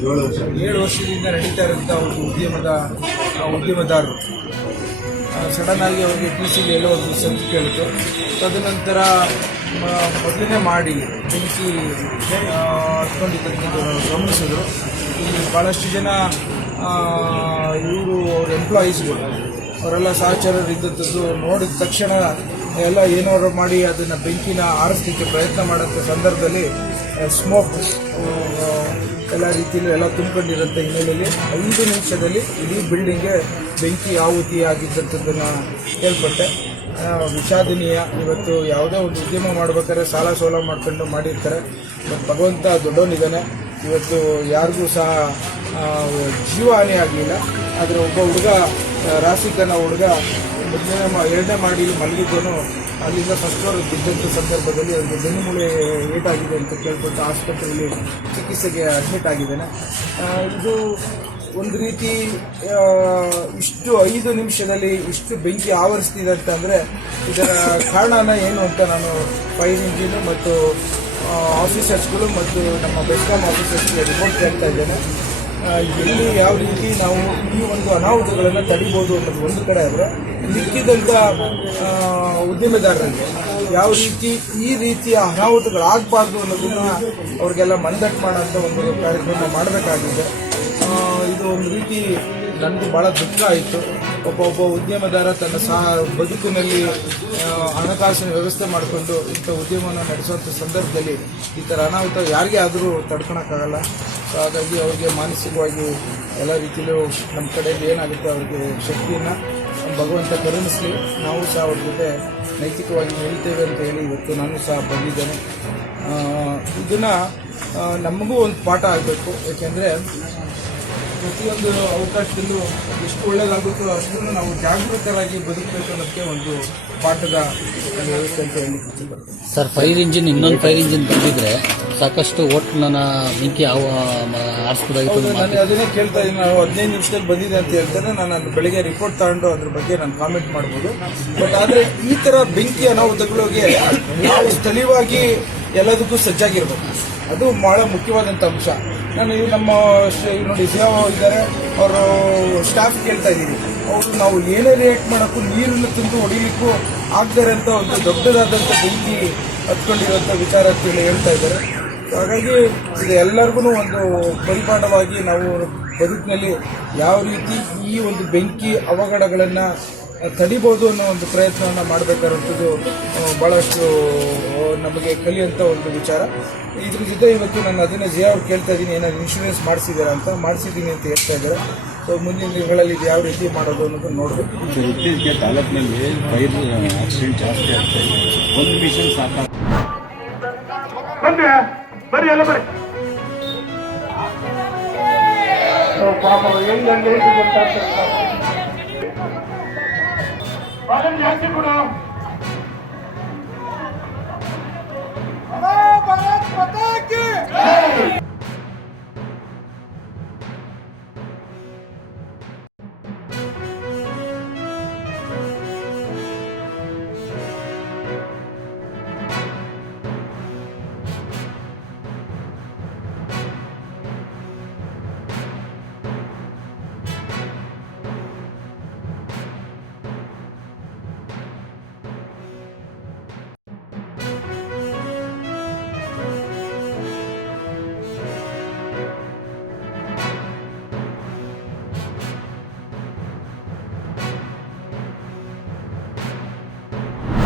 7 ವರ್ಷದಿಂದ ನಡೀತಾ ಇರೋಂಥ ಒಂದು ಉದ್ಯಮದಾರರು ಸಡನ್ ಆಗಿ ಅವರಿಗೆ PCಗೆ ಎಲ್ಲೋ ಒಂದು ಸಂಖ್ಯೆ ಕೇಳಿತು. ತದನಂತರ ಮೊದಲನೇ ಮಾಡಿ ಬೆಂಕಿ ಹತ್ಕೊಂಡಿದ್ದನ್ನು ಗಮನಿಸಿದ್ರು. ಇಲ್ಲಿ ಭಾಳಷ್ಟು ಜನ ಅವ್ರ ಎಂಪ್ಲಾಯೀಸ್ಗಳು ಅವರೆಲ್ಲ ಸಹಚರರು ಇದ್ದಂಥದ್ದು ನೋಡಿದ ತಕ್ಷಣ ಎಲ್ಲ ಏನಾದ್ರು ಮಾಡಿ ಅದನ್ನು ಬೆಂಕಿನ ಆರಿಸಲಿಕ್ಕೆ ಪ್ರಯತ್ನ ಮಾಡೋಂಥ ಸಂದರ್ಭದಲ್ಲಿ ಸ್ಮೋಕ್ ಎಲ್ಲ ರೀತಿಯಲ್ಲಿ ಎಲ್ಲ ತುಂಬಿಕೊಂಡಿರೋಂಥ ಹಿನ್ನೆಲೆಯಲ್ಲಿ 5 ನಿಮಿಷದಲ್ಲಿ ಇಡೀ ಬಿಲ್ಡಿಂಗ್ಗೆ ಬೆಂಕಿ ಆಹುತಿ ಆಗಿದ್ದಂಥದ್ದನ್ನು ಕೇಳ್ಪಟ್ಟೆ. ವಿಷಾದನೀಯ. ಇವತ್ತು ಯಾವುದೇ ಒಂದು ಉದ್ಯಮ ಮಾಡ್ಬೇಕಾದ್ರೆ ಸಾಲ ಸೋಲ ಮಾಡ್ಕೊಂಡು ಮಾಡಿರ್ತಾರೆ. ಮತ್ತು ಭಗವಂತ ದೊಡ್ಡವನಿದ್ದಾನೆ. ಇವತ್ತು ಯಾರಿಗೂ ಸಹ ಜೀವಹಾನಿ ಆಗಲಿಲ್ಲ. ಆದರೆ ಒಬ್ಬ ಹುಡುಗ ರಾಸಿಕನ ಹುಡುಗ ಎರಡನೇ ಮಾಡಿ ಮಲಗಿದ್ದನು ಅಲ್ಲಿಂದ ಫಸ್ಟ್ ಫ್ಲೋರ್ ಬಿದ್ದಂಥ ಸಂದರ್ಭದಲ್ಲಿ ಅವರಿಗೆ ಬೆನ್ನುಮೂಳೆ ಏಟಾಗಿದೆ ಅಂತ ಕೇಳ್ಬಿಟ್ಟು ಆಸ್ಪತ್ರೆಯಲ್ಲಿ ಚಿಕಿತ್ಸೆಗೆ ಅಡ್ಮಿಟ್ ಆಗಿದ್ದಾನೆ. ಇದು ಒಂದು ರೀತಿ ಇಷ್ಟು 5 ನಿಮಿಷದಲ್ಲಿ ಇಷ್ಟು ಬೆಂಕಿ ಆವರಿಸ್ತಿದೆ ಅಂತಂದರೆ ಇದರ ಕಾರಣನ ಏನು ಅಂತ ನಾನು ಫೈರ್ ಇಂಜಿನು ಮತ್ತು ಆಫೀಸರ್ಸ್ಗಳು ಮತ್ತು ನಮ್ಮ ಬೆಸ್ಕಾಂ ಆಫೀಸರ್ಸ್ಗೆ ರಿಪೋರ್ಟ್ ಕೇಳ್ತಾ ಇದ್ದೇನೆ. ಎಲ್ಲಿ ಯಾವ ರೀತಿ ನಾವು ಈ ಒಂದು ಅನಾಹುತಗಳನ್ನು ತಡಿಬೋದು ಅನ್ನೋದು ಒಂದು ಕಡೆ ಆದರೆ, ಮಿಕ್ಕಿದಂಥ ಉದ್ಯಮೆದಾರರಿಗೆ ಯಾವ ರೀತಿ ಈ ರೀತಿಯ ಅನಾಹುತಗಳಾಗಬಾರ್ದು ಅನ್ನೋದನ್ನು ಅವ್ರಿಗೆಲ್ಲ ಮಂದಟ್ಟು ಮಾಡೋಂಥ ಒಂದು ಕಾರ್ಯಕ್ರಮ ಮಾಡಬೇಕಾಗಿದೆ. ಇದು ಒಂದು ರೀತಿ ನನಗೂ ಭಾಳ ದುಃಖ ಆಯಿತು. ಒಬ್ಬ ಉದ್ಯಮದಾರ ತನ್ನ ಬದುಕಿನಲ್ಲಿ ಹಣಕಾಸಿನ ವ್ಯವಸ್ಥೆ ಮಾಡಿಕೊಂಡು ಇಂಥ ಉದ್ಯಮವನ್ನು ನಡೆಸುವಂಥ ಸಂದರ್ಭದಲ್ಲಿ ಈ ಥರ ಅನಾಹುತ ಯಾರಿಗೇ ಆದರೂ ತಡ್ಕೊಳಕ್ಕಾಗಲ್ಲ. ಸೊ ಹಾಗಾಗಿ ಅವ್ರಿಗೆ ಮಾನಸಿಕವಾಗಿ ಎಲ್ಲ ರೀತಿಯಲ್ಲೂ ನಮ್ಮ ಕಡೆಯಲ್ಲಿ ಏನಾಗುತ್ತೆ ಅವ್ರಿಗೆ ಶಕ್ತಿಯನ್ನು ಭಗವಂತ ಕರುಣಿಸಲಿ. ನಾವು ಸಹ ಅವ್ರ ಜೊತೆ ನೈತಿಕವಾಗಿ ನಿಲ್ತೇವೆ ಅಂತ ಹೇಳಿ ಇವತ್ತು ನಾನು ಸಹ ಬಂದಿದ್ದೇನೆ. ಇದನ್ನು ನಮಗೂ ಒಂದು ಪಾಠ ಆಗಬೇಕು. ಏಕೆಂದರೆ ಪ್ರತಿಯೊಂದು ಅವಕಾಶದಲ್ಲೂ ಎಷ್ಟು ಒಳ್ಳೆಯದಾಗುತ್ತೋ ಅಷ್ಟನ್ನು ನಾವು ಜಾಗೃತರಾಗಿ ಬದುಕಬೇಕು ಅನ್ನೋದಕ್ಕೆ ಒಂದು ಪಾಠದ ವ್ಯವಸ್ಥೆ ಅಂತ ಹೇಳಿ ಇಷ್ಟಪಡ್ತೀನಿ. ಸರ್, ಇನ್ನೊಂದು ಫೈರ್ ಇಂಜಿನ್ ಬಂದಿದ್ರೆ ಸಾಕಷ್ಟು ಹೋಟ್ಲನ್ನ ಬೆಂಕಿ ಆರಿಸ್ಬೋದಾಗಿತ್ತು. ನಾನು ಅದನ್ನೇ ಕೇಳ್ತಾ ಇದ್ದೀನಿ. ನಾವು 15 ನಿಮಿಷದಲ್ಲಿ ಬಂದಿದೆ ಅಂತ ಹೇಳ್ತಾರೆ. ನಾನು ಅದು ಬೆಳಗ್ಗೆ ರಿಪೋರ್ಟ್ ತಗೊಂಡು ಅದ್ರ ಬಗ್ಗೆ ನಾನು ಕಾಮೆಂಟ್ ಮಾಡ್ಬೋದು. ಬಟ್ ಆದರೆ ಈ ಥರ ಬೆಂಕಿ ಅನಾಹುತಗಳಿಗೆ ನಾವು ಸ್ಥಳೀಯವಾಗಿ ಎಲ್ಲದಕ್ಕೂ ಸಜ್ಜಾಗಿರ್ಬೇಕು. ಅದು ಬಹಳ ಮುಖ್ಯವಾದಂಥ ಅಂಶ. ನಾನು ನಮ್ಮ ನೋಡಿ ಸಿಯಾವ್ ಇದ್ದಾರೆ, ಅವರು ಸ್ಟಾಫ್ ಕೇಳ್ತಾ ಇದ್ದೀನಿ. ಅವರು ನಾವು ಏನೇ ರಿಯಾಕ್ಟ್ ಮಾಡೋಕ್ಕೂ ನೀರನ್ನು ತಂದು ಹೊಡಿಲಿಕ್ಕೂ ಆಗ್ತಾರೆ ಅಂತ ಒಂದು ದೊಡ್ಡದಾದಂಥ ಬೆಂಕಿ ಹತ್ಕೊಂಡಿರುವಂಥ ವಿಚಾರ ಅಂತೇಳಿ ಹೇಳ್ತಾ ಇದ್ದಾರೆ. ಹಾಗಾಗಿ ಇದು ಎಲ್ಲರಿಗೂ ಒಂದು ಪರಿಪಾಠವಾಗಿ ನಾವು ಬದುಕಿನಲ್ಲಿ ಯಾವ ರೀತಿ ಈ ಒಂದು ಬೆಂಕಿ ಅವಘಡಗಳನ್ನು ತಡಿಬೋದು ಅನ್ನೋ ಒಂದು ಪ್ರಯತ್ನವನ್ನು ಮಾಡಬೇಕಾದಂಥದ್ದು ಭಾಳಷ್ಟು ನಮಗೆ ಕಲಿಯುವಂಥ ಒಂದು ವಿಚಾರ. ಇದ್ರ ಜೊತೆ ಇವತ್ತು ನಾನು ಅದನ್ನು ಅವ್ರು ಕೇಳ್ತಾ ಇದ್ದೀನಿ, ಏನಾದ್ರು ಇನ್ಶೂರೆನ್ಸ್ ಮಾಡಿಸಿದ್ದೀರಾ ಅಂತ. ಮಾಡಿಸಿದ್ದೀನಿ ಅಂತ ಹೇಳ್ತಾ ಇದ್ದಾರೆ. ಸೊ ಮುಂದಿನ ದಿನಗಳಲ್ಲಿ ಇದು ಯಾವ ರೀತಿ ಮಾಡೋದು ಅನ್ನೋದನ್ನು ನೋಡಬೇಕು. ಇತ್ತೀಚೆಗೆ ತಾಲೂಕಿನಲ್ಲಿ ಫೈರ್ ಆಕ್ಸಿಡೆಂಟ್ ಜಾಸ್ತಿ ಆಗ್ತಾ ಇದೆ. ಒಂದು ಮಿಷನ್ ಸಾಕು. ಬರ್ರಿ ಎಲ್ಲ ಬರ್ರಿ. ಪಾಪ ಹೆಂಗೆ ಗೊತ್ತಾಗ್ತದೆ ಜಾಸ್ತಿ ಕೊಡು. भारत माता की